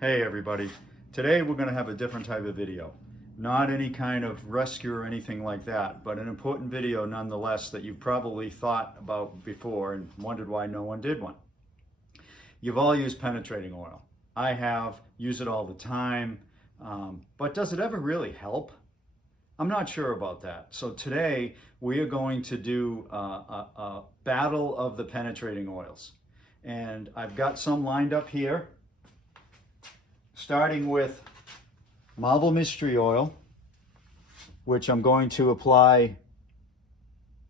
Hey everybody, today we're going to have a different type of video. Not any kind of rescue or anything like that, but an important video nonetheless that you've probably thought about before and wondered why no one did one. You've all used penetrating oil. I have, use it all the time, but does it ever really help? I'm not sure about that. So today we are going to do a battle of the penetrating oils. And I've got some lined up here. Starting with Marvel Mystery Oil, which I'm going to apply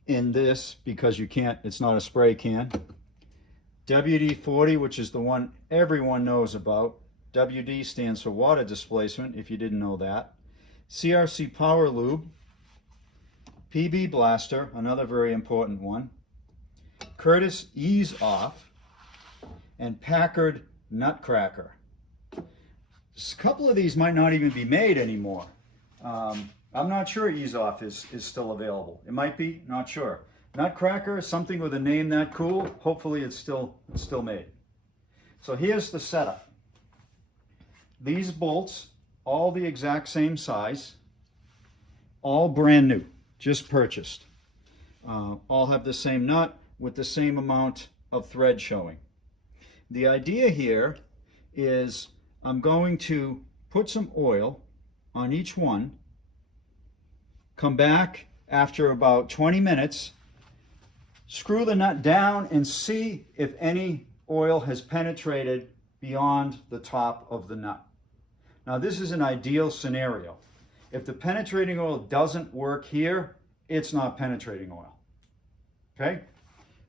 in this because you can't, it's not a spray can. WD-40, which is the one everyone knows about. WD stands for water displacement, if you didn't know that. CRC Power Lube. PB Blaster, another very important one. Curtis Eas-off. And Packard Nutkracker. A couple of these might not even be made anymore. I'm not sure Eas-off is still available. It might be, not sure. Nutkracker, something with a name that cool, hopefully it's still made. So here's the setup. These bolts, all the exact same size, all brand new, just purchased. All have the same nut with the same amount of thread showing. The idea here is I'm going to put some oil on each one, come back after about 20 minutes, screw the nut down and see if any oil has penetrated beyond the top of the nut. Now this is an ideal scenario. If the penetrating oil doesn't work here, it's not penetrating oil. Okay?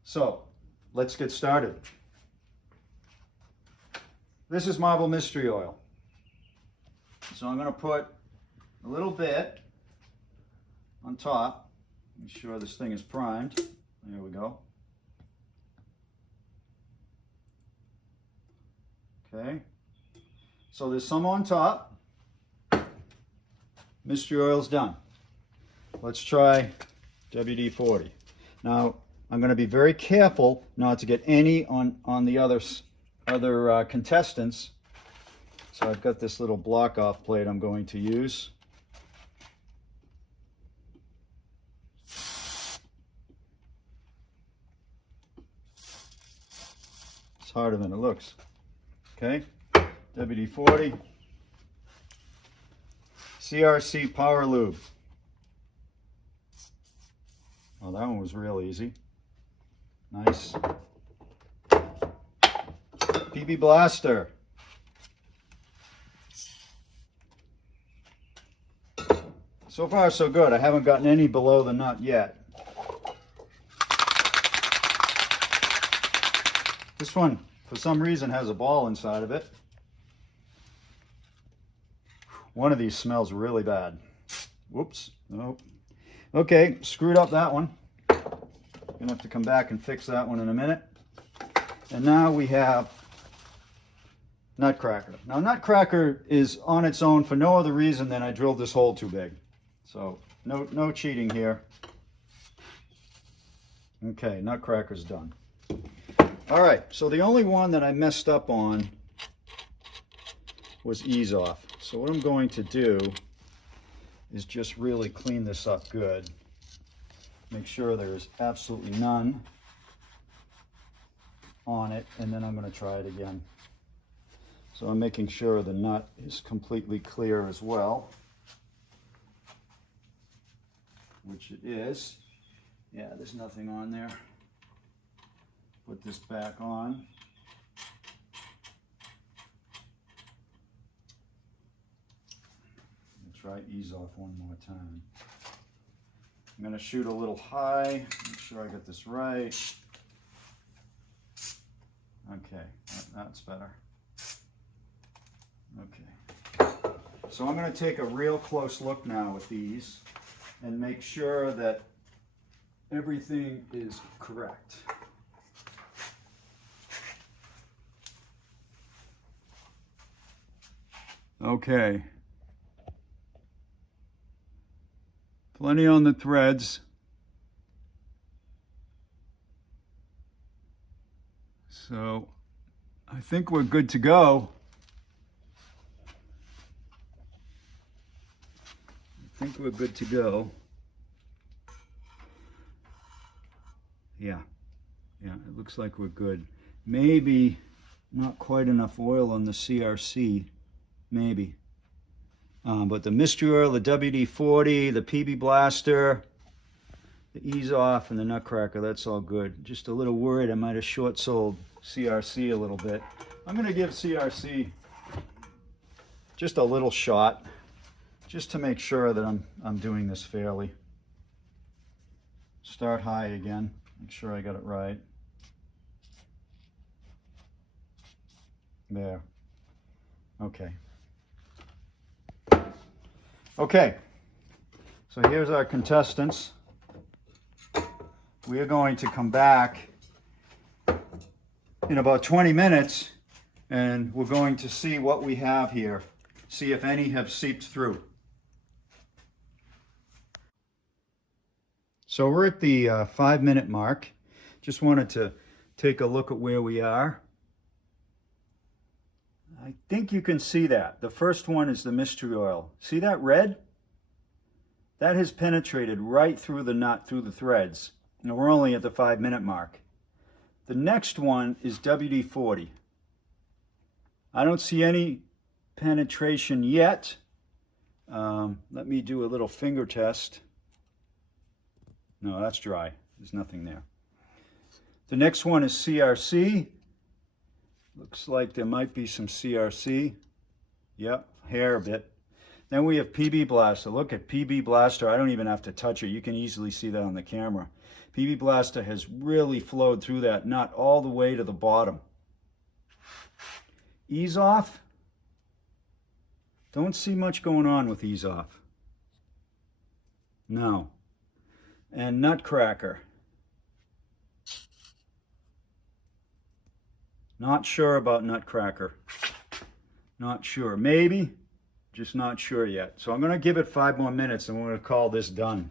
So let's get started. This is Marvel Mystery Oil. So I'm going to put a little bit on top. Make sure this thing is primed. There we go. Okay. So there's some on top. Mystery Oil's done. Let's try WD-40. Now I'm going to be very careful not to get any on the other contestants. So I've got this little block off plate I'm going to use. It's harder than it looks. Okay, WD-40. CRC Power Lube. Well, that one was real easy. Nice. PB Blaster. So far so good. I haven't gotten any below the nut yet. This one, for some reason, has a ball inside of it. One of these smells really bad. Whoops. Nope. Okay, screwed up that one. Gonna have to come back and fix that one in a minute. And now we have Nutkracker. Now Nutkracker is on its own for no other reason than I drilled this hole too big. So no cheating here. Okay, Nutkracker's done. All right, so the only one that I messed up on was Eas-off. So what I'm going to do is just really clean this up good. Make sure there's absolutely none on it, and then I'm going to try it again. So I'm making sure the nut is completely clear as well, which it is. Yeah, there's nothing on there. Put this back on. I'll try Eas-off one more time. I'm going to shoot a little high, make sure I get this right. Okay, that's better. Okay, so I'm going to take a real close look now with these and make sure that everything is correct. Okay. Plenty on the threads. So I think we're good to go. think we're good to go. Yeah, it looks like we're good. Maybe not quite enough oil on the CRC, maybe. But the mystery oil, the WD-40, the PB Blaster, the Eas-off, and the Nutkracker, that's all good. Just a little worried I might have short-sold CRC a little bit. I'm going to give CRC just a little shot, just to make sure that I'm doing this fairly. Start high again, make sure I got it right. There. Okay. Okay, so here's our contestants. We are going to come back in about 20 minutes and we're going to see what we have here, see if any have seeped through. So we're at the 5-minute mark. Just wanted to take a look at where we are. I think you can see that. The first one is the mystery oil. See that red? That has penetrated right through the nut, through the threads. Now we're only at the 5-minute mark. The next one is WD-40. I don't see any penetration yet. Let me do a little finger test. No, that's dry. There's nothing there. The next one is CRC. Looks like there might be some CRC. Yep, hair a bit. Then we have PB Blaster. Look at PB Blaster. I don't even have to touch it. You can easily see that on the camera. PB Blaster has really flowed through that nut all the way to the bottom. Eas-off. Don't see much going on with Eas-off. No. And Nutkracker. Not sure about Nutkracker. Not sure. Maybe, just not sure yet. So I'm going to give it 5 more minutes and we're going to call this done.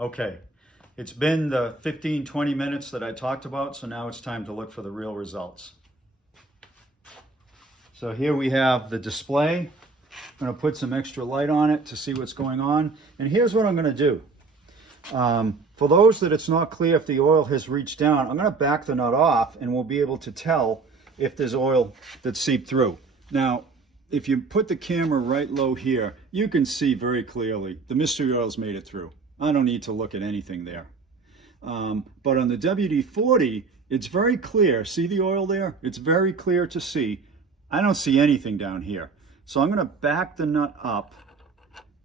Okay, it's been the 15-20 minutes that I talked about, so now it's time to look for the real results. So here we have the display. I'm going to put some extra light on it to see what's going on. And here's what I'm going to do. For those that it's not clear if the oil has reached down, I'm going to back the nut off and we'll be able to tell if there's oil that's seeped through. Now, if you put the camera right low here, you can see very clearly the mystery oil's made it through. I don't need to look at anything there. But on the WD-40, it's very clear. See the oil there? It's very clear to see. I don't see anything down here. So I'm going to back the nut up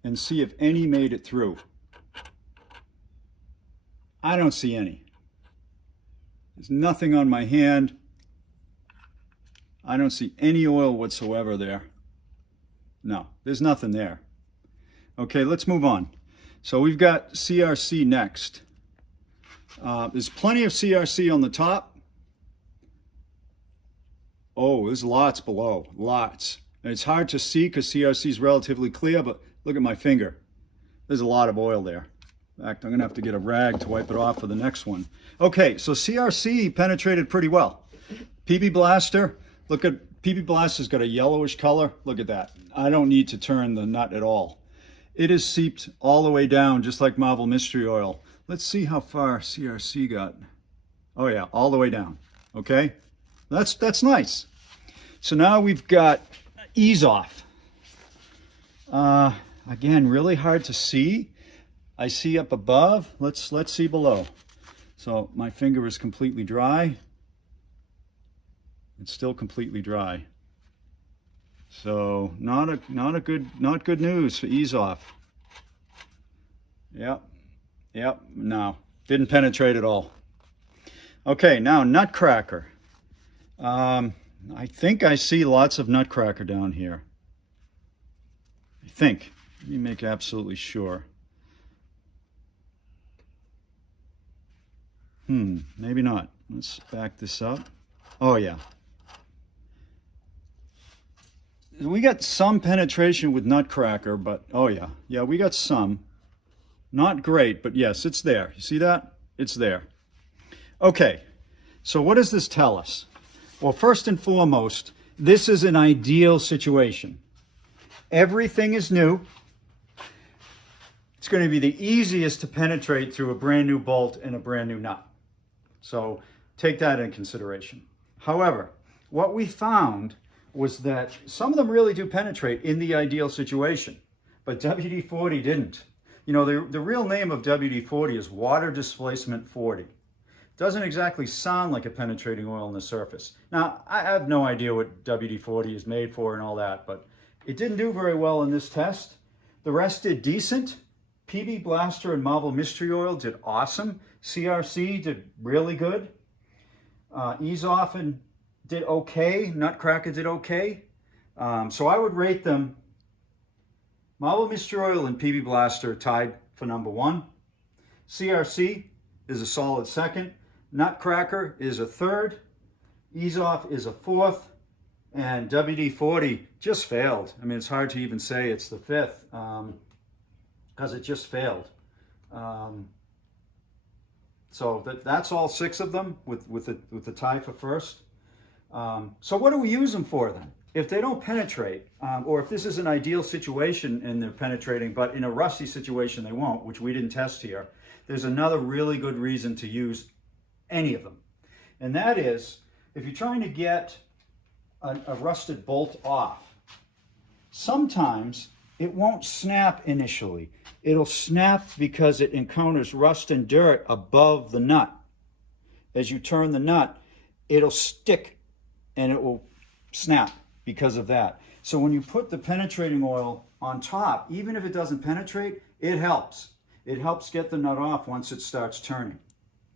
and see if any made it through. I don't see any. There's nothing on my hand. I don't see any oil whatsoever there. No, there's nothing there. Okay, let's move on. So we've got CRC next. There's plenty of CRC on the top. Oh, there's lots below, lots. And it's hard to see because CRC is relatively clear, but look at my finger. There's a lot of oil there. In fact, I'm going to have to get a rag to wipe it off for the next one. Okay, so CRC penetrated pretty well. PB Blaster, look at, PB Blaster's got a yellowish color. Look at that. I don't need to turn the nut at all. It is seeped all the way down, just like Marvel Mystery Oil. Let's see how far CRC got. Oh yeah, all the way down. Okay, that's nice. So now we've got Eas-off. Again, really hard to see. I see up above. Let's see below. So my finger is completely dry. It's still completely dry. So not good news for Eas-off. Yep, no, didn't penetrate at all. Okay, now Nutkracker. I think I see lots of Nutkracker down here. I think. Let me make absolutely sure. Maybe not. Let's back this up. Oh yeah. We got some penetration with Nutkracker, but oh yeah, we got some. Not great, but yes, it's there. You see that? It's there. Okay, so what does this tell us? Well, first and foremost, this is an ideal situation. Everything is new. It's going to be the easiest to penetrate through a brand new bolt and a brand new nut. So take that into consideration. However, what we found was that some of them really do penetrate in the ideal situation, but WD-40 didn't. You know, the real name of WD-40 is water displacement 40. Doesn't exactly sound like a penetrating oil on the surface. Now, I have no idea what WD-40 is made for and all that, but it didn't do very well in this test. The rest did decent. PB Blaster and Marvel Mystery Oil did awesome. CRC did really good. Eas-off did okay. Nutkracker did okay. So I would rate them. Marvel Mystery Oil and PB Blaster tied for number 1. CRC is a solid 2nd. Nutkracker is a 3rd. Eas-off is a 4th. And WD-40 just failed. I mean, it's hard to even say it's the 5th. Because it just failed. So that's all 6 of them with the tie for first. So what do we use them for then? If they don't penetrate, or if this is an ideal situation and they're penetrating, but in a rusty situation they won't, which we didn't test here, there's another really good reason to use any of them. And that is, if you're trying to get a rusted bolt off, sometimes it won't snap initially. It'll snap because it encounters rust and dirt above the nut. As you turn the nut, it'll stick and it will snap because of that. So when you put the penetrating oil on top, even if it doesn't penetrate, it helps. It helps get the nut off once it starts turning.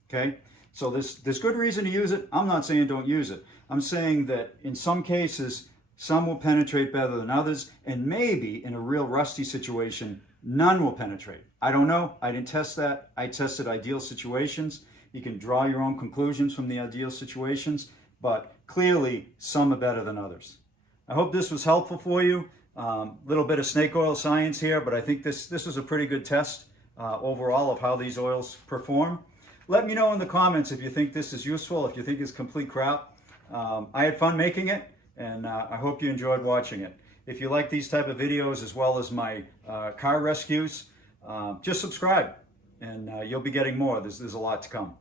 Okay? So there's good reason to use it. I'm not saying don't use it. I'm saying that in some cases, some will penetrate better than others, and maybe in a real rusty situation, none will penetrate. I don't know. I didn't test that. I tested ideal situations. You can draw your own conclusions from the ideal situations, but clearly some are better than others. I hope this was helpful for you. Little bit of snake oil science here, but I think this was a pretty good test overall of how these oils perform. Let me know in the comments if you think this is useful, if you think it's complete crap. I had fun making it, and I hope you enjoyed watching it. If you like these type of videos as well as my car rescues, just subscribe and you'll be getting more. There's a lot to come.